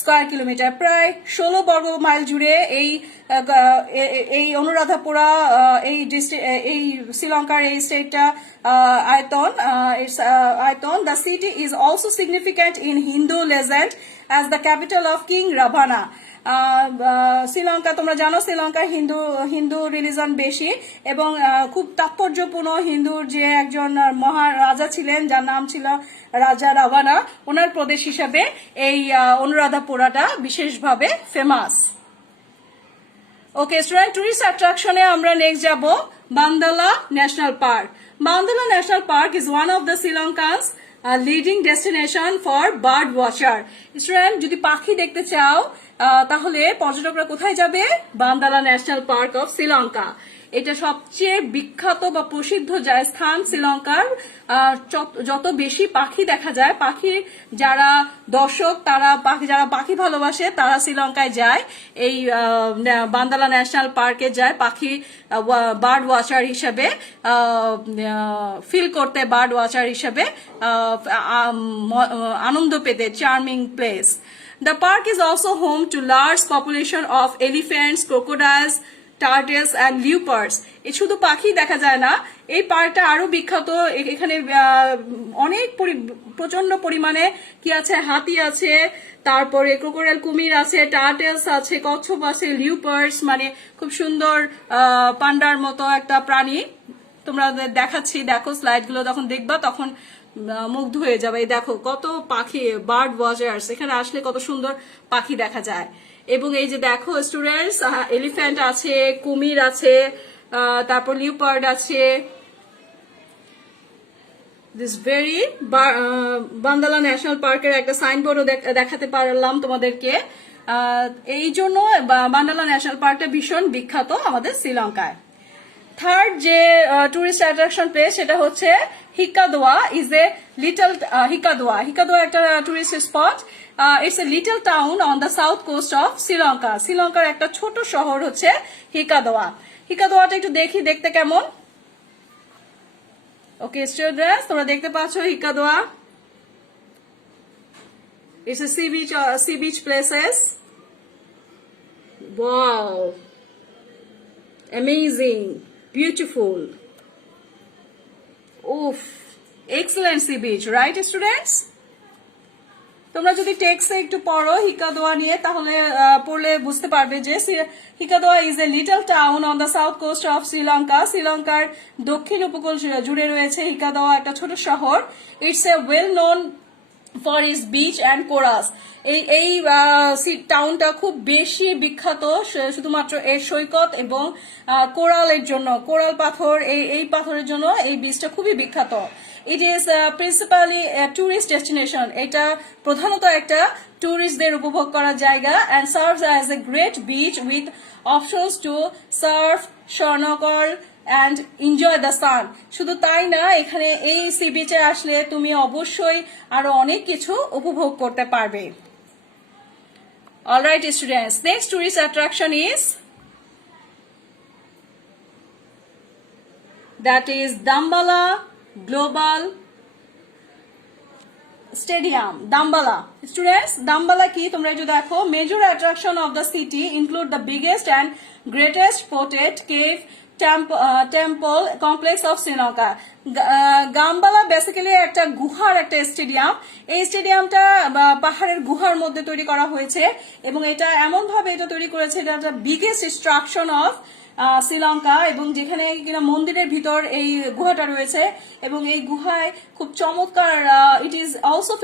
square kilometre, প্রায় 16 বর্গ মাইল জুড়ে এই অনুরাধাপুরা এই শ্রীলঙ্কার এই স্টেটটা আয়তন। The city is also significant in Hindu legend as the capital of king Ravana. Sri Lanka, তোমরা জানো শ্রীলঙ্কার হিন্দু রিলিজন বেশি এবং খুব তাৎপর্যপূর্ণ হিন্দুর যে একজন মহারাজা ছিলেন যার নাম ছিল রাজা রাভানা, ওনার প্রদেশ হিসাবে এই অনুরাধাপুরাটা বিশেষভাবে ফেমাস। ওকে স্টুডেন্ট, টুরিস্ট অ্যাট্রাকশনে আমরা নেক্সট যাব Bundala national park. Bundala national park is one of the Sri Lanka's leading destination for bird watcher. Student, যদি পাখি দেখতে চাও তাহলে পর্যটকরা কোথায় যাবে? Bundala national park of Sri Lanka. এটা সবচেয়ে বিখ্যাত বা প্রসিদ্ধ স্থান শ্রীলঙ্কার। যত বেশি পাখি দেখা যায়, পাখির যারা দর্শক যারা পাখি ভালোবাসে তারা শ্রীলঙ্কায় যায়, এই বান্দালা ন্যাশনাল পার্কে যায় পাখি বার্ড ওয়াচার হিসেবে ফিল করতে, বার্ড ওয়াচার হিসেবে আনন্দ পেতে। Charming place. The park is also home to large population of elephants, crocodiles, turtles and leopards. এ শুধু পাখি দেখা যায় না, এই পার্কটা আরো বিখ্যাত। এখানে অনেক প্রচন্ড পরিমাণে কি আছে, হাতি আছে, তারপরে ক্রোকোডাইল, কুমির আছে, টার্টেলস আছে, কচ্ছপ আছে, লিওপার্ডস মানে খুব সুন্দর পান্ডার মতো একটা প্রাণী। তোমরা দেখাচ্ছি, দেখো স্লাইডগুলো যখন দেখবা তখন মুগ্ধ হয়ে যাবে। দেখো কত পাখি, বার্ড ওয়াচার্স, এখানে আসলে কত সুন্দর পাখি দেখা যায়। এবং এই যে দেখো স্টুডেন্টস, এলিফ্যান্ট আছে, কুমির আছে, তারপর লিওপার্ড আছে। দিস ভেরি বান্দালা ন্যাশনাল পার্কের একটা সাইনবোর্ডও দেখাতে পারলাম তোমাদেরকে। এই জন্য বান্দালা ন্যাশনাল পার্কটা ভীষণ বিখ্যাত আমাদের শ্রীলঙ্কায়। থার্ড যে টুরিস্ট অ্যাট্রাকশন প্লেস সেটা হচ্ছে হিকাদোয়া ইজ এ লিটল হিকাদোয়া একটা tourist spot. It's a little town on the south coast of Sri Lanka. শ্রীলঙ্কার একটা ছোট শহর হচ্ছে হিকাদোয়া। হিকাদোয়াটা একটু দেখতে কেমন। ওকে স্টুডেন্টস, তোমরা দেখতে পাচ্ছ Hikkaduwa. It's a sea beach places. Wow, amazing, beautiful. Oof, excellent sea beach, right students? তোমরা যদি টেক্সটে একটু পড়ো হিকাদোয়া নিয়ে তাহলে পড়লে বুঝতে পারবে যে Hikkaduwa is a little town on the south coast of Sri Lanka. শ্রীলঙ্কার দক্ষিণ উপকূল জুড়ে রয়েছে হিকাদোয়া একটা ছোট শহর। It's a well known for its beach and corals. এই টাউনটা খুব বেশি বিখ্যাত শুধুমাত্র এর সৈকত এবং কোরালের জন্য, কোরাল পাথর, এই পাথরের জন্য এই বিচটা খুবই বিখ্যাত। It is principally tourist destination, এটা প্রধানত একটা ট্যুরিস্টদের উপভোগ করার জায়গা, and serves as a great beach with options to surf, snorkel and enjoy the sun. শুধু তাই না, এখানে এই সি বিচে আসলে তুমি অবশ্যই আরো অনেক কিছু উপভোগ করতে পারবে। Alright students, next tourist attraction is that is Dambala Global Stadium. Dambala. Students, Dambala ki tumra ekটু দেখো, major attraction of the city include the biggest and greatest ported cave temple complex of Sri Lanka. Dambulla basically একটা গুহার একটা stadium. এই স্টেডিয়ামটা পাহাড়ের গুহার মধ্যে তৈরি করা হয়েছে এবং এটা এমন ভাবে এটা তৈরি করেছে, এটা বিগেস্ট স্ট্রাকচার অফ শ্রীলঙ্কা, এবং যেখানে কিনা মন্দিরের ভিতর এই গুহাটা রয়েছে এবং এই গুহায় খুব চমৎকার, it is also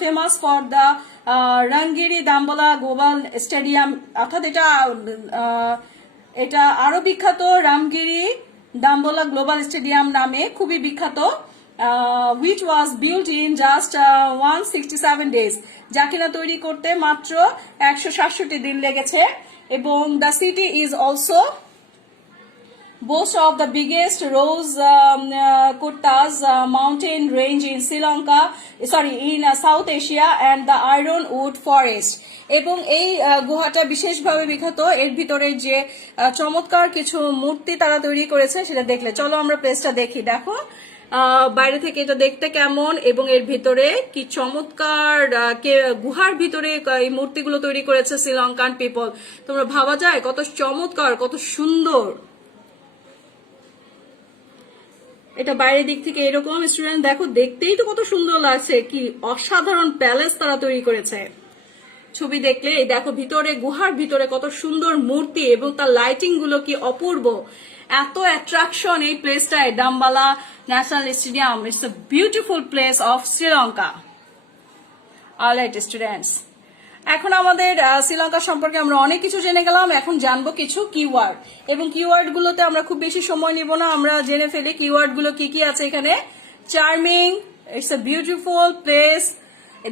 famous for the Rangiri Dambulla global stadium, অর্থাৎ এটা আরো বিখ্যাত রামগিরি দাম্বলা গ্লোবাল স্টেডিয়াম নামে খুবই বিখ্যাত, which was built in just 167 days, যা কিনা তৈরি করতে মাত্র 167 দিন লেগেছে। এবং the city is also boast of the biggest Rose Kuttas mountain range in Sri Lanka, in South Asia, and the Ironwood Forest. এবং এই গুহাটা বিশেষভাবে বিখ্যাত, এর ভিতরে যে চমৎকার কিছু মূর্তি তারা তৈরি করেছে সেটা দেখলে, চলো আমরা প্লেসটা দেখি। দেখো বাইরে থেকে এটা দেখতে কেমন, এবং এর ভিতরে কি চমৎকার, গুহার ভিতরে এই মূর্তিগুলো তৈরি করেছে শ্রীলঙ্কান পিপল। তোমরা ভাবা যায় কত চমৎকার, কত সুন্দর। এটা বাইরের দিক থেকে এরকম, স্টুডেন্ট দেখো, দেখতেই তো কত সুন্দর লাগছে, কি অসাধারণ প্যালেস তারা তৈরি করেছে। ছবি দেখলে এই দেখো ভিতরে, গুহার ভিতরে কত সুন্দর মূর্তি এবং তার লাইটিং গুলো কি অপূর্ব, এত অ্যাট্রাকশন এই প্লেসটায়। Dambulla national stadium, it's a beautiful place of Sri Lanka. Alright students, এখন আমাদের শ্রীলঙ্কা সম্পর্কে আমরা অনেক কিছু জেনে গেলাম, এখন জানবো কিছু কিওয়ার্ড, এবং কিওয়ার্ড গুলোতে আমরা খুব বেশি সময় নিব না, আমরা জেনে ফেলি কিওয়ার্ড গুলো কি কি আছে এখানে। Charming, it's a beautiful place,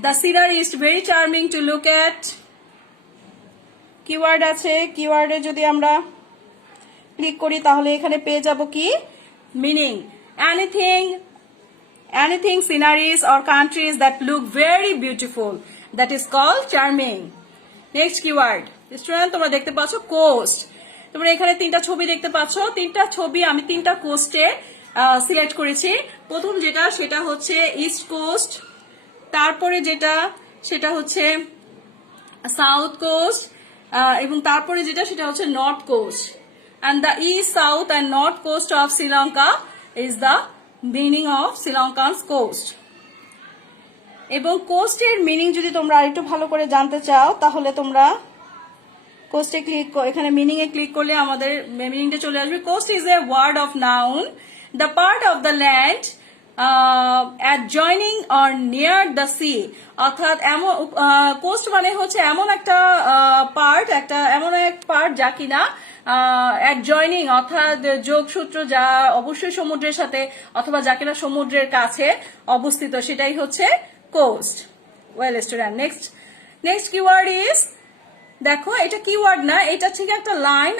the scenery is very charming to look at. Keyword আছে, কিওয়ার্ডে যদি আমরা ক্লিক করি তাহলে এখানে পেয়ে যাব কি meaning, anything sceneries or countries that look very beautiful, that is called charming. Next keyword, student তোমরা দেখতে পাচ্ছ কোস্ট, তোমরা এখানে তিনটা ছবি দেখতে পাচ্ছ, তিনটা ছবি আমি তিনটা কোস্টে সিলেক্ট করেছি। প্রথম যেটা সেটা হচ্ছে ইস্ট কোস্ট, তারপরে যেটা সেটা হচ্ছে সাউথ কোস্ট, এবং তারপরে যেটা সেটা হচ্ছে north coast. and the east, south and north coast of Sri Lanka is the meaning of Sri Lanka's coast. এবং কোস্টের মিনিং যদি তোমরা আরেকটু ভালো করে জানতে চাও তাহলে তোমরা কোস্টে এখানে মিনিং এ ক্লিক করলে আমাদের মিনিংটা চলে আসবে। Coast is a word of noun, the part of the land adjoining or near the sea, অর্থাৎ কোস্ট মানে হচ্ছে এমন একটা পার্ট যা কিনা adjoining অর্থাৎ যোগসূত্র, যা অবশ্যই সমুদ্রের সাথে অথবা যা কিনা সমুদ্রের কাছে অবস্থিত, সেটাই হচ্ছে coast. Well student, next keyword is, দেখো এটা কিওয়ার্ড না, এটা ঠিক একটা লাইন,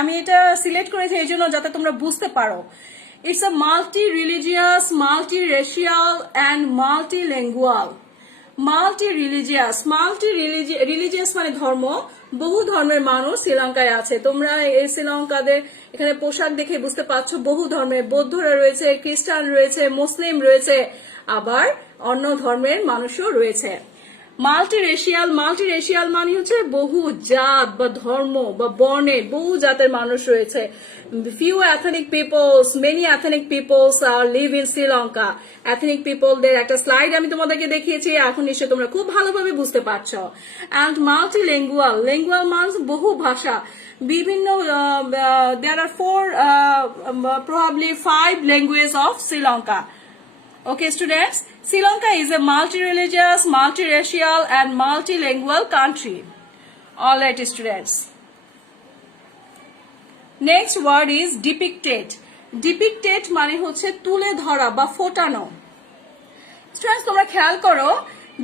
আমি এটা সিলেক্ট করেছি এই জন্য যাতে তোমরা বুঝতে পারো। It's a multi-religious, multi-racial and multilingual. Multi-religious মানে ধর্ম, বহু ধর্মের মানুষ শ্রীলঙ্কায় আছে। তোমরা এই শ্রীলঙ্কাদের এখানে পোশাক দেখে বুঝতে পারছো, বহু ধর্মের, বৌদ্ধরা রয়েছে, খ্রিস্টান রয়েছে, মুসলিম রয়েছে, আবার অন্য ধর্মের মানুষও রয়েছে। মাল্টিরেশিয়াল মানে হচ্ছে বহু জাত বা ধর্ম বা বর্ণে বহু জাতের মানুষ রয়েছে। few ethnic peoples, many ethnic peoples live in Sri Lanka. Ethnic people দের একটা স্লাইড আমি তোমাদেরকে দেখিয়েছি, এখন নিশ্চয়ই তোমরা খুব ভালোভাবে বুঝতে পারছো। and multilingual means বহু ভাষা, বিভিন্ন there are probably 5 languages of Sri Lanka. Okay, students, Sri Lanka is a multi-religious, multi-racial and multilingual country. All right, students. Next word is depicted. Depicted মানে হচ্ছে তুলে ধরা বা ফোটানো। স্টুডেন্টস তোমরা খেয়াল করো,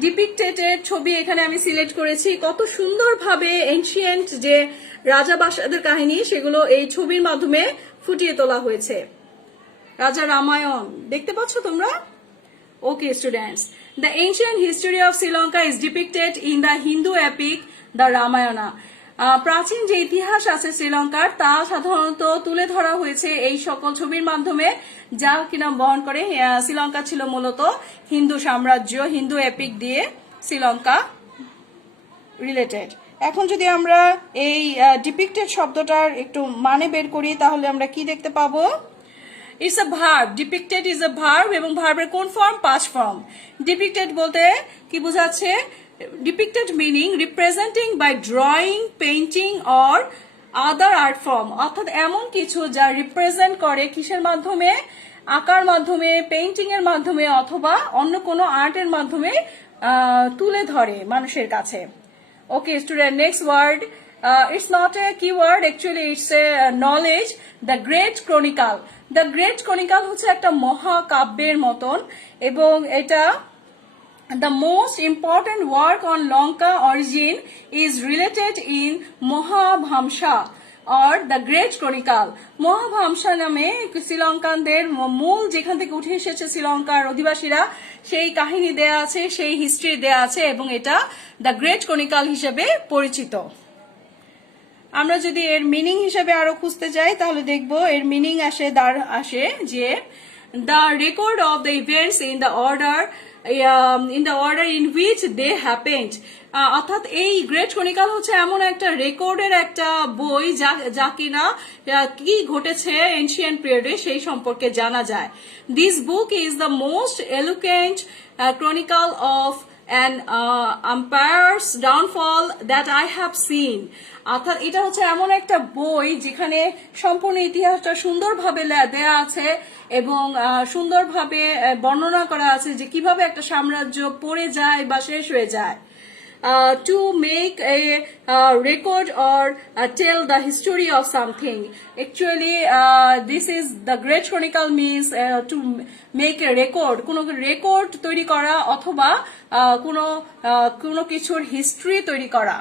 ডিপিক্টেড এর ছবি এখানে আমি সিলেক্ট করেছি। কত সুন্দরভাবে এনশিয়েন্ট যে রাজা বাদশাদের কাহিনী সেগুলো এই ছবির মাধ্যমে ফুটিয়ে তোলা হয়েছে। রাজা রামায়ণ দেখতে পাচ্ছ তোমরা? Okay, students. The ancient history of Sri Lanka is depicted in the Hindu epic, the Ramayana. প্রাচীন যে ইতিহাস আছে শ্রীলঙ্কার তা সাধারণত তুলে ধরা হয়েছে এই সকল ছবির মাধ্যমে, যা কিনা বহন করে শ্রীলঙ্কা ছিল মূলত হিন্দু সাম্রাজ্য, হিন্দু এপিক দিয়ে শ্রীলঙ্কা রিলেটেড। এখন যদি আমরা এই ডিপিক্টেড শব্দটার একটু মানে বের করি তাহলে আমরা কি দেখতে পাবো? It's a verb. Depicted is a verb এবং ভার্বের কোন ফর্ম? past form. Depicted বলতে কি বোঝাচ্ছে? Depicted meaning representing by drawing, painting or other art form. অর্থাৎ এমন কিছু যা রিপ্রেজেন্ট করে কিসের মাধ্যমে? আঁকার মাধ্যমে, পেইন্টিং এর মাধ্যমে অথবা অন্য কোনো আর্টের মাধ্যমে তুলে ধরে মানুষের কাছে। Okay, student, next word. It's not a keyword, actually it's a knowledge. The Great Chronicle. The Great Chronicle হচ্ছে একটা মহাকাব্যের মতন এবং এটা the most important work on Lanka origin is related in Mahabhamsa or the Great Chronicle. মহাভামসা নামে শ্রীলঙ্কানদের মূল যেখান থেকে উঠে এসেছে শ্রীলঙ্কার অধিবাসীরা সেই কাহিনী দেয়া আছে, সেই হিস্ট্রি দেয়া আছে এবং এটা দ্য গ্রেট ক্রনিকাল হিসেবে পরিচিত। আমরা যদি এর মিনিং হিসেবে আরো খুঁজতে যাই তাহলে দেখব এর মিনিং আসে যে the record of the events in the order in which they happened. অর্থাৎ এই গ্রেট ক্রনিকাল হচ্ছে এমন একটা রেকর্ডের একটা বই যা কিনা কি ঘটেছে এনশিয়েন্ট পিরিয়ডে সেই সম্পর্কে জানা যায়। This book is the most eloquent chronicle of an empire's downfall that I have seen. অর্থাৎ এটা হচ্ছে এমন একটা বই যেখানে সম্পূর্ণ ইতিহাসটা সুন্দরভাবে দেয়া আছে এবং সুন্দরভাবে বর্ণনা করা আছে যে কিভাবে একটা সাম্রাজ্য পড়ে যায় বা শেষ হয়ে যায়। To make a record or tell the history of something. Actually, this is the Great Chronicle means to make a record. কোনো রেকর্ড তৈরি করা অথবা কোনো কিছুর হিস্ট্রি তৈরি করা।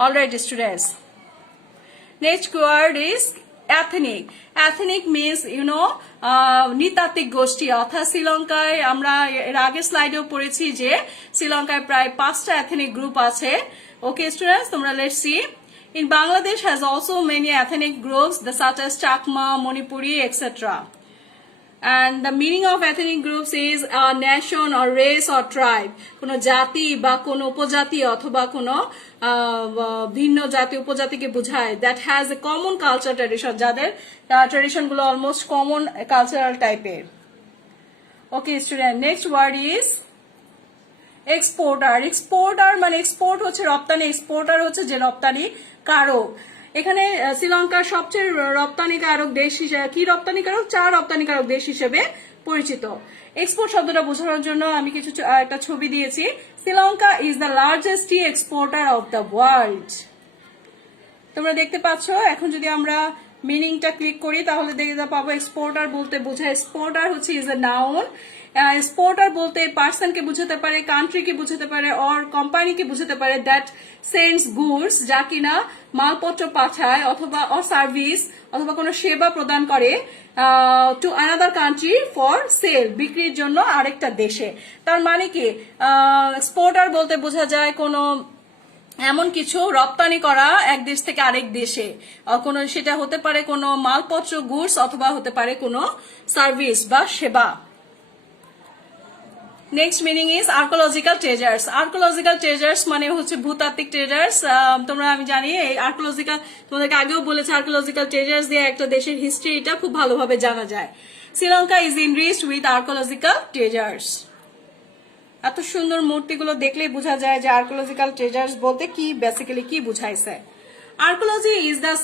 All right, students. Next word is ethnic. Ethnic means নৃতাত্ত্বিক গোষ্ঠী। অর্থাৎ শ্রীলঙ্কায় আমরা এর আগের স্লাইডেও পড়েছি যে শ্রীলঙ্কায় প্রায় 5টা ethnic গ্রুপ আছে। Okay, students, তোমরা let's see. In Bangladesh has also many ethnic groups, such as Chakma, Manipuri, etc. And the meaning of ethnic groups is a nation or race or tribe. কোনো জাতি বা কোনো উপজাতি অথবা কোনো ভিন্ন জাতি উপজাতিকে বোঝায়। That has a common culture tradition. যাদের ট্রেডিশন গুলো অলমোস্ট কমন কালচারাল টাইপের। Okay, student. Next word is exporter. Exporter মানে এক্সপোর্ট হচ্ছে রপ্তানি, এক্সপোর্টার হচ্ছে যে রপ্তানি কারক। এখানে শ্রীলঙ্কার সবচেয়ে রপ্তানিকারক দেশ হিসেবে কি রপ্তানিকারক? চা রপ্তানিকারক দেশ হিসেবে পরিচিত। এক্সপোর্ট শব্দটা বোঝানোর জন্য আমি কিছু একটা ছবি দিয়েছি। Sri Lanka is the largest T exporter of the world. তোমরা দেখতে পাচ্ছ। এখন যদি আমরা মিনিংটা ক্লিক করি তাহলে দেখতে পাবো এক্সপোর্টার বলতে বোঝায়, এক্সপোর্টার হচ্ছে ইজ এ নাউন। এক্সপোর্টার বলতে পার্সনকে বুঝাতে পারে, কান্ট্রিকে বুঝাতে পারে, অর কোম্পানিকে বুঝাতে পারে দ্যাট সেন্ডস গুডস, যা কিনা মালপত্র পাঠায় অথবা সার্ভিস অথবা কোনো সেবা প্রদান করে to another country for sale, বিক্রির জন্য আরেকটা দেশে। তার মানে কি এক্সপোর্টার বলতে বোঝা যায় কোনো এমন কিছু রপ্তানি করা এক দেশ থেকে আরেক দেশে, কোনো সেটা হতে পারে কোনো মালপত্র গুডস অথবা হতে পারে কোনো সার্ভিস বা সেবা। Next meaning is archaeological treasures. Archaeological treasures মানে হচ্ছে ভূতাত্ত্বিক ট্রেজার্স। তোমরা আমি জানি এই আর্কোলজিক্যাল, তোমাদেরকে আগেও বলেছে আর্কোলজিক্যাল ট্রেজার্স দিয়ে একটা দেশের হিস্ট্রিটা খুব ভালোভাবে জানা যায়। Sri Lanka is enriched with archaeological treasures. এত সুন্দর মূর্তিগুলো দেখলেই বোঝা যায় যে আর্কোলজিক্যাল ট্রেজার্স বলতে কি বেসিক্যালি কি বুঝাইছে। Archaeology is the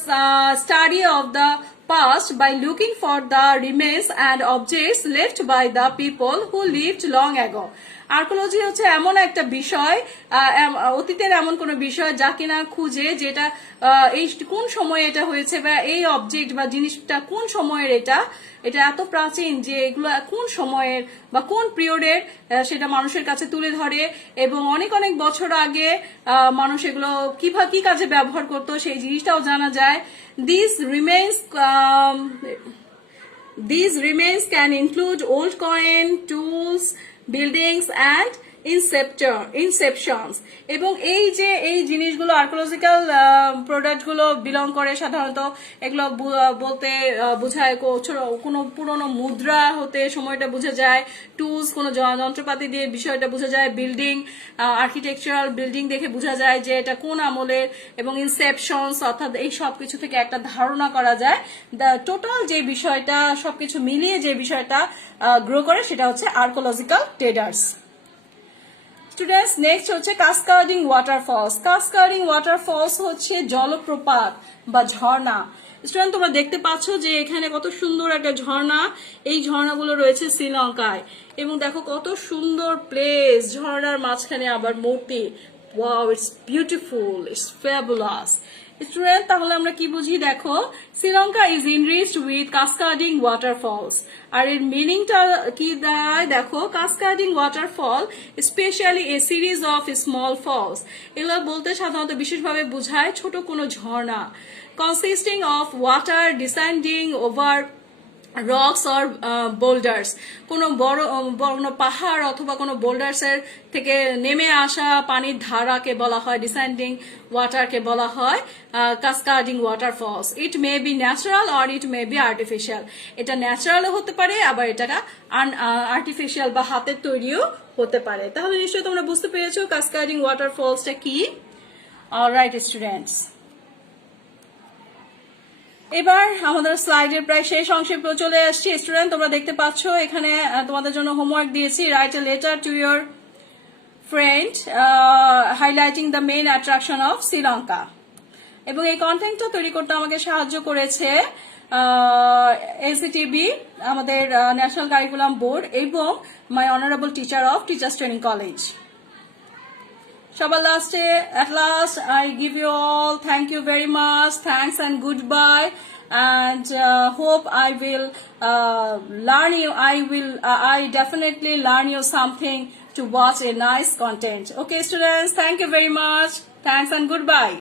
study of the past by looking for the remains and objects left by the people who lived long ago. Archaeology হচ্ছে এমন একটা বিষয়, অতীতের এমন কোন বিষয় যা কিনা খুঁজে, যেটা এই কোন সময়ে এটা হয়েছে বা এই অবজেক্ট বা জিনিসটা কোন সময়ের, এটা এত প্রাচীন যে এগুলো কোন সময়ের বা কোন পিরিয়ডের সেটা মানুষের কাছে তুলে ধরে, এবং অনেক অনেক বছর আগে মানুষ এগুলো কি কাজে ব্যবহার করতো সেই জিনিসটাও জানা যায়। These remains can include old coin, tools, buildings and inceptions. এবং এই যে এই জিনিসগুলো আর্কোলজিক্যাল প্রোডাক্ট গুলো বিলং করে, সাধারণত এগুলো বলতে বোঝায় কোনো পুরনো মুদ্রা হতে সময়টা বোঝা যায়, টুলস কোনো যন্ত্রপাতি দিয়ে বিষয়টা বোঝা যায়, বিল্ডিং আর্কিটেকচারাল বিল্ডিং দেখে বোঝা যায় যে এটা কোন আমলের, এবং ইনসেপশনস অর্থাৎ এই সবকিছু থেকে একটা ধারণা করা যায় টোটাল যে বিষয়টা সবকিছু মিলিয়ে যে বিষয়টা গ্রো করে সেটা হচ্ছে আর্কোলজিক্যাল ট্রেডার্স। স্টুডেন্টস, নেক্সট হচ্ছে কাসকাডিং ওয়াটারফলস। কাসকাডিং ওয়াটারফলস হচ্ছে জলপ্রপাত বা ঝর্ণা। স্টুডেন্ট, তোমরা দেখতে পাচ্ছ যে এখানে কত সুন্দর একটা ঝর্ণা, এই ঝর্ণাগুলো রয়েছে শ্রীলঙ্কায়, এবং দেখো কত সুন্দর প্লেস, ঝর্ণার মাঝখানে আবার মূর্তি। Wow, it's beautiful, it's fabulous. Student, তাহলে আমরা কি বুঝি? দেখো, Sri Lanka is enriched with cascading waterfalls. আর এর মিনিংটা কি দাঁড়ায়? দেখো, cascading waterfall specially a series of small falls. এগুলো বলতে সাধারণত বিশেষভাবে বোঝায় ছোট কোনো ঝর্ণা, consisting of water descending over rocks or boulders. কোনো বড় পাহাড় অথবা কোনো বোল্ডার্স এর থেকে নেমে আসা পানির ধারাকে বলা হয় ডিসেন্ডিং ওয়াটারকে বলা হয় cascading waterfalls. It may be natural or it may be artificial. এটা ন্যাচারালও হতে পারে, আবার এটা আর্টিফিশিয়াল বা হাতের তৈরিও হতে পারে। তাহলে নিশ্চয়ই তোমরা বুঝতে পেরেছো কাসকাডিং ওয়াটারফলসটা কি। অলরাইট স্টুডেন্টস, এবার আমাদের স্লাইডের প্রায় শেষ অংশে চলে আসছি। স্টুডেন্ট, তোমরা দেখতে পাচ্ছ এখানে তোমাদের জন্য হোমওয়ার্ক দিয়েছি, write a letter to your friend highlighting the main attraction of Sri Lanka. এবং এই কন্টেন্টটা তৈরি করতে আমাকে সাহায্য করেছে এনসিটিবি, আমাদের ন্যাশনাল কারিকুলাম বোর্ড, এবং my honourable teacher of teachers training college. সবার লাস্টে at last I give you all thank you very much, thanks and goodbye, and hope I will learn you, I definitely learn you something to watch a nice content. Okay students, thank you very much, thanks and goodbye.